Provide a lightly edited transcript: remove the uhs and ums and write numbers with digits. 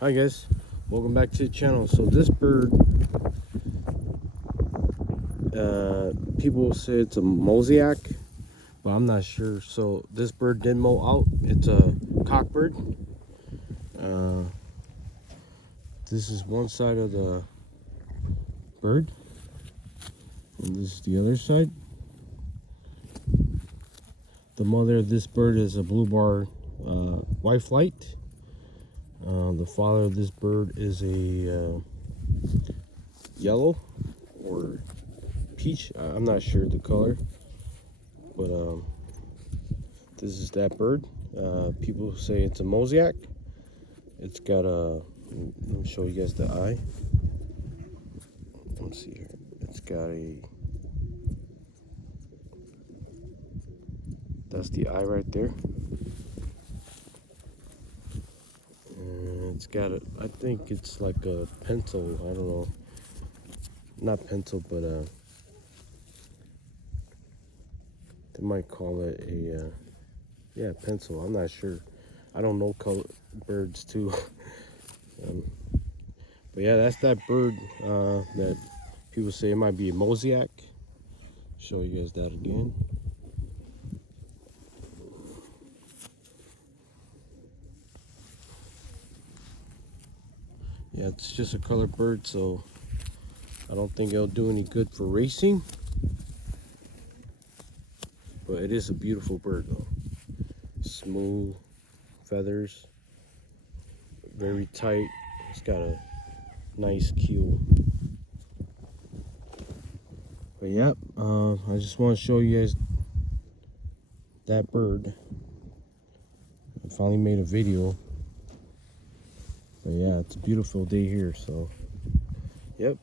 Hi guys, welcome back to the channel. So this bird, people say it's a Mosiac, but I'm not sure. So this bird did mow out. It's a cock bird. This is one side of the bird, and this is the other side. The mother of this bird is a blue bar white flight. The father of this bird is a yellow or peach. I'm not sure the color, but this is that bird. People say it's a Mosiac. It's got a. Let me show you guys the eye. Let's see here. It's got a. That's the eye right there. And it's got a. I think it's like a pencil. I don't know. Not pencil, but they might call it a. Yeah, pencil. I'm not sure. I don't know color birds too. But yeah, that's that bird that people say it might be a Mosiac. Show you guys that again. Yeah, it's just a colored bird, so I don't think it'll do any good for racing. But it is a beautiful bird though. Smooth feathers, very tight. It's got a nice keel. But yeah, I just want to show you guys that bird. I finally made a video. But yeah, it's a beautiful day here, so yep.